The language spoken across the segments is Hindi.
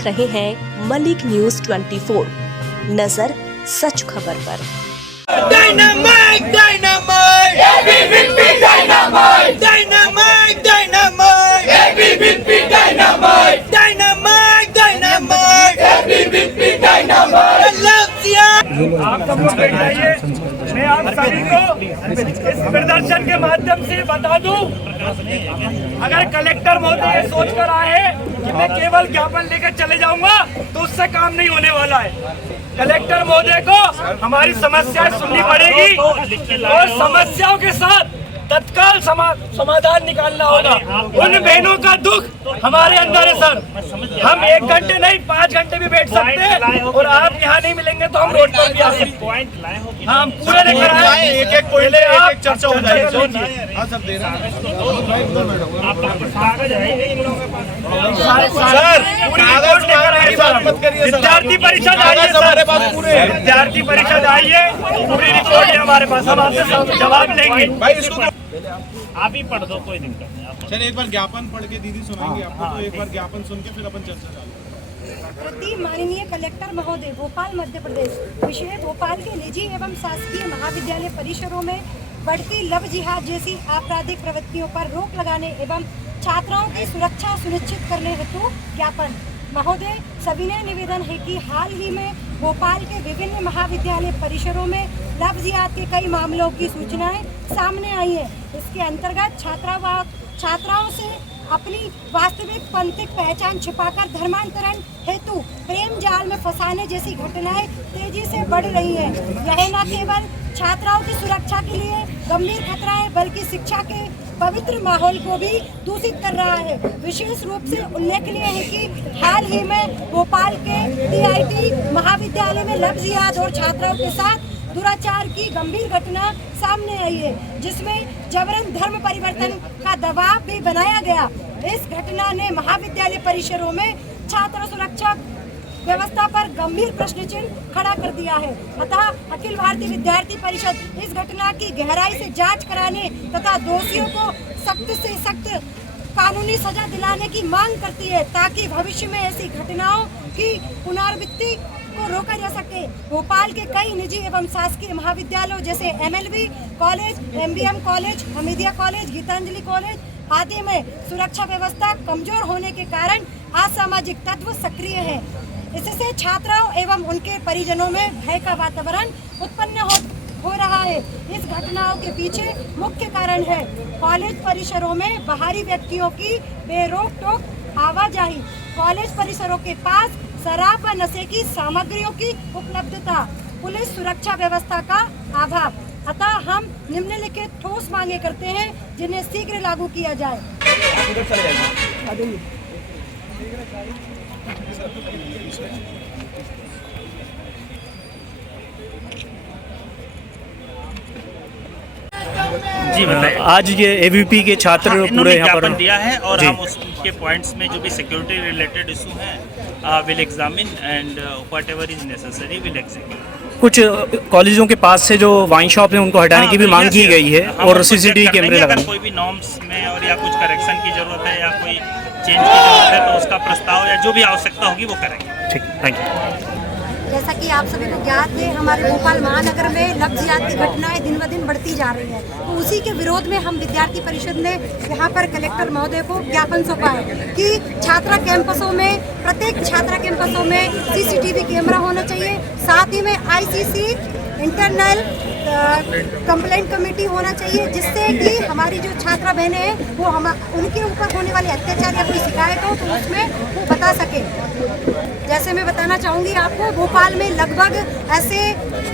देख रहे हैं मलिक न्यूज 24। नजर सच खबर पर। Dynamite, dynamite, ABVP dynamite, dynamite, dynamite, ABVP dynamite, dynamite, dynamite, ABVP dynamite. I love you. आप सब लोग बैठ जाइए। मैं आप सभी को इस प्रदर्शन के माध्यम से बता दूं, अगर कलेक्टर महोदय ये सोच कर आए कि मैं केवल ज्ञापन लेकर चले जाऊंगा तो उससे काम नहीं होने वाला है। कलेक्टर महोदय को हमारी समस्याएं सुननी पड़ेगी और समस्याओं के साथ तत्काल समाधान निकालना होगा। उन बहनों का दुख हमारे अंदर है सर। हम 1 घंटे नहीं 5 घंटे भी बैठ सकते हैं और आप यहाँ नहीं मिलेंगे तो हम रोड पर भी आ सकते हैं। हम पूरे लेकर आए, एक पहले आप चर्चा हो जाएगी। सर विद्यार्थी परिषद आइए, विद्यार्थी परिषद आइए, पूरी रिपोर्ट है हमारे पास, हम आपसे जवाब लेंगे। आप ही पढ़ दो, कोई दिक्कत नहीं। चलिए एक बार ज्ञापन पढ़ के दीदी सुनाएंगे आपको, तो एक बार ज्ञापन सुन के फिर अपन चर्चा चालू। प्रति माननीय कलेक्टर महोदय, भोपाल मध्य प्रदेश। विषय भोपाल के निजी एवं शासकीय महाविद्यालय परिसरों में बढ़ती लव जिहाद जैसी आपराधिक प्रवृत्तियों पर रोक लगाने एवं छात्राओं की सुरक्षा सुनिश्चित करने हेतु ज्ञापन। महोदय, सविनय निवेदन है कि हाल ही में भोपाल के विभिन्न महाविद्यालय परिसरों में लव जिहाद के कई मामलों की सूचनाएं सामने आई है। इसके अंतर्गत छात्राओं से अपनी वास्तविक पंथिक पहचान छिपाकर धर्मांतरण हेतु प्रेम जाल में फंसाने जैसी घटनाएं तेजी से बढ़ रही है। यह न केवल छात्राओं की सुरक्षा के लिए गंभीर खतरा है, बल्कि शिक्षा के पवित्र माहौल को भी दूषित कर रहा है। विशेष रूप से उल्लेखनीय है कि हाल ही में भोपाल के TIT महाविद्यालय में लव जिहाद और छात्राओं के साथ दुराचार की गंभीर घटना सामने आई है, जिसमें जबरन धर्म परिवर्तन का दबाव भी बनाया गया। इस घटना ने महाविद्यालय परिसरों में छात्र सुरक्षा व्यवस्था पर गंभीर प्रश्न चिन्ह खड़ा कर दिया है। अतः अखिल भारतीय विद्यार्थी परिषद इस घटना की गहराई से जांच कराने तथा दोषियों को सख्त से सख्त कानूनी सजा दिलाने की मांग करती है, ताकि भविष्य में ऐसी घटनाओं की पुनरावृत्ति को रोका जा सके। भोपाल के कई निजी एवं शासकीय महाविद्यालयों जैसे MLB college, MBM college, Hamidia college, Gitanjali college आदि में सुरक्षा व्यवस्था कमजोर होने के कारण असामाजिक तत्व सक्रिय है। इससे छात्राओं एवं उनके परिजनों में भय का वातावरण उत्पन्न हो रहा है। इस घटनाओं के पीछे मुख्य कारण है कॉलेज परिसरों में बाहरी व्यक्तियों की बेरोक टोक आवाजाही, कॉलेज परिसरों के पास शराब व नशे की सामग्रियों की उपलब्धता, पुलिस सुरक्षा व्यवस्था का अभाव। अतः हम निम्नलिखित ठोस मांगे करते हैं जिन्हें शीघ्र लागू किया जाए। जी बताइए। आज ये ABVP के छात्र पूरे यहाँ पर दिया है और हम उसके पॉइंट्स में जो भी सिक्योरिटी रिलेटेड इशू हैं will examine and whatever is necessary will execute. कुछ कॉलेजों के पास से जो वाइन शॉप है उनको हटाने की भी मांग की गई है और CCTV कैमरे लगाने। कोई भी नॉर्म्स में और या कुछ करेक्शन की जरूरत है या कोई चेंज की जरूरत है तो उसका प्रस्ताव या जो भी आवश्यकता होगी वो करेंगे। ठीक, थैंक यू। जैसा कि आप सभी को ज्ञात है, हमारे भोपाल महानगर में लव जिहाद की घटनाएं दिन ब दिन बढ़ती जा रही है। तो उसी के विरोध में हम विद्यार्थी परिषद ने यहाँ पर कलेक्टर महोदय को ज्ञापन सौंपा है कि छात्रा कैंपसों में, प्रत्येक छात्रा कैंपसों में CCTV कैमरा होना चाहिए। साथ ही में ICC इंटरनल कंप्लेंट कमेटी होना चाहिए, जिससे कि हमारी जो छात्रा बहनें हैं वो उनके ऊपर होने वाले अत्याचार या कोई शिकायत हो तो उसमें वो बता सके। जैसे मैं बताना चाहूँगी आपको, भोपाल में लगभग ऐसे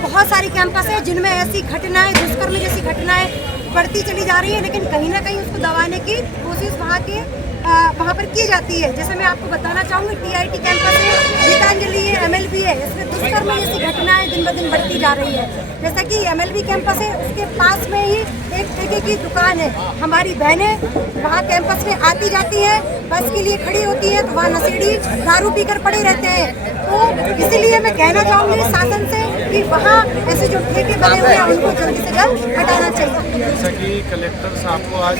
बहुत सारी कैंपस है जिनमें ऐसी घटनाएं, दुष्कर्म जैसी घटनाएं बढ़ती चली जा रही है, लेकिन कहीं ना कहीं उसको दबाने की कोशिश वहाँ पर की जाती है। जैसे मैं आपको बताना चाहूँगी, TIT कैंपस है, गीतांजलि है, MLB है, इसमें दुष्कर्म जैसी घटनाएं दिन ब दिन बढ़ती जा रही है। जैसा कि MLB कैंपस है, उसके पास में ही एक ठेके की दुकान है। हमारी बहनें वहाँ कैंपस में आती जाती हैं, बस के लिए खड़ी होती है तो वहाँ नशेड़ी दारू पीकर पड़े रहते हैं। तो इसीलिए मैं कहना चाहूँगी शासन से कि वहाँ ऐसे जो ठेके बने हुए हैं उनको जल्दी से जल्द हटाना चाहिए। जैसा कि कलेक्टर साहब को आज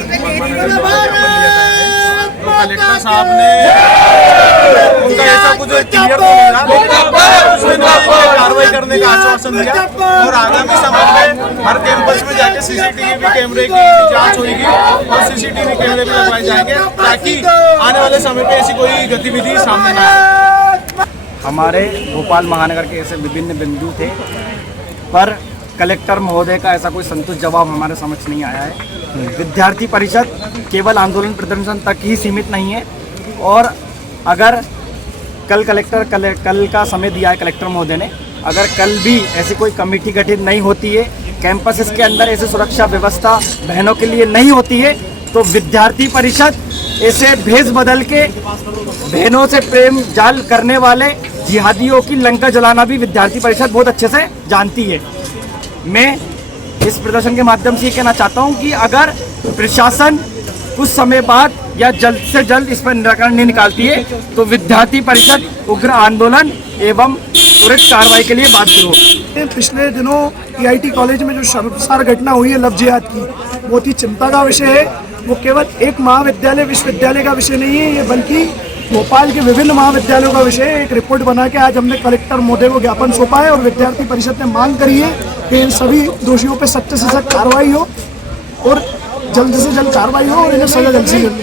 कलेक्टर साहब ने उनका ऐसा कुछ क्लियर तो नहीं रहा, कार्रवाई करने का आश्वासन दिया और आगामी समय में हर कैंपस में जाके सीसीटीवी कैमरे की जांच होगी और सीसीटीवी कैमरे भी लगवाए जाएंगे ताकि आने वाले समय पे ऐसी कोई गतिविधि सामने न आए। हमारे भोपाल महानगर के ऐसे विभिन्न बिंदु थे, पर कलेक्टर महोदय का ऐसा कोई संतुष्ट जवाब हमारे समझ नहीं आया है। विद्यार्थी परिषद केवल आंदोलन प्रदर्शन तक ही सीमित नहीं है और अगर कल का समय दिया है कलेक्टर महोदय ने, अगर कल भी ऐसी कोई कमेटी गठित नहीं होती है, कैंपस के अंदर ऐसी सुरक्षा व्यवस्था बहनों के लिए नहीं होती है, तो विद्यार्थी परिषद ऐसे भेष बदल के बहनों से प्रेम जाल करने वाले जिहादियों की लंका जलाना भी विद्यार्थी परिषद बहुत अच्छे से जानती है। मैं इस प्रदर्शन के माध्यम से ये कहना चाहता हूँ कि अगर प्रशासन कुछ समय बाद या जल्द से जल्द इस पर निराकरण नहीं निकालती है तो विद्यार्थी परिषद उग्र आंदोलन एवं त्वरित कार्रवाई के लिए बाध्य हो। पिछले दिनों IIT कॉलेज में जो शर्मसार घटना हुई है लव जिहाद की, बहुत ही चिंता का विषय है। वो केवल एक महाविद्यालय विश्वविद्यालय का विषय नहीं है, ये बल्कि भोपाल के विभिन्न महाविद्यालयों का विषय है। एक रिपोर्ट बना के आज हमने कलेक्टर महोदय को ज्ञापन सौंपा है और विद्यार्थी परिषद ने मांग करी है कि इन सभी दोषियों पर सख्त से सख्त कार्रवाई हो और जल्द से जल्द कार्रवाई हो और इन्हें सजा जल्द से जल्द।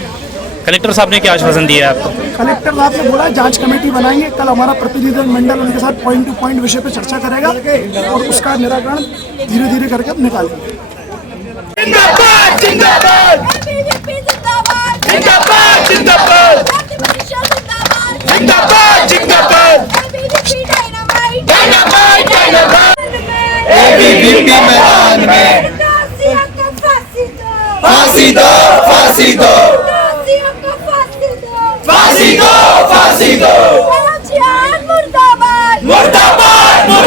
कलेक्टर साहब ने क्या आश्वासन दिया है आपको? कलेक्टर साहब ने बोला जांच कमेटी बनाएंगे, कल हमारा प्रतिनिधि मंडल उनके साथ पॉइंट टू पॉइंट विषय पर चर्चा करेगा और उसका निराकरण धीरे धीरे करके अब निकाल देंगे। जिंदाबाद जिंदाबाद जिंदाबाद जिंदाबाद जिंदाबाद जिंदाबाद डायनामाइट डायनामाइट एबीवीपी मैदान में फांसी दो फांसी दो फांसी दो फांसी दो फांसी दो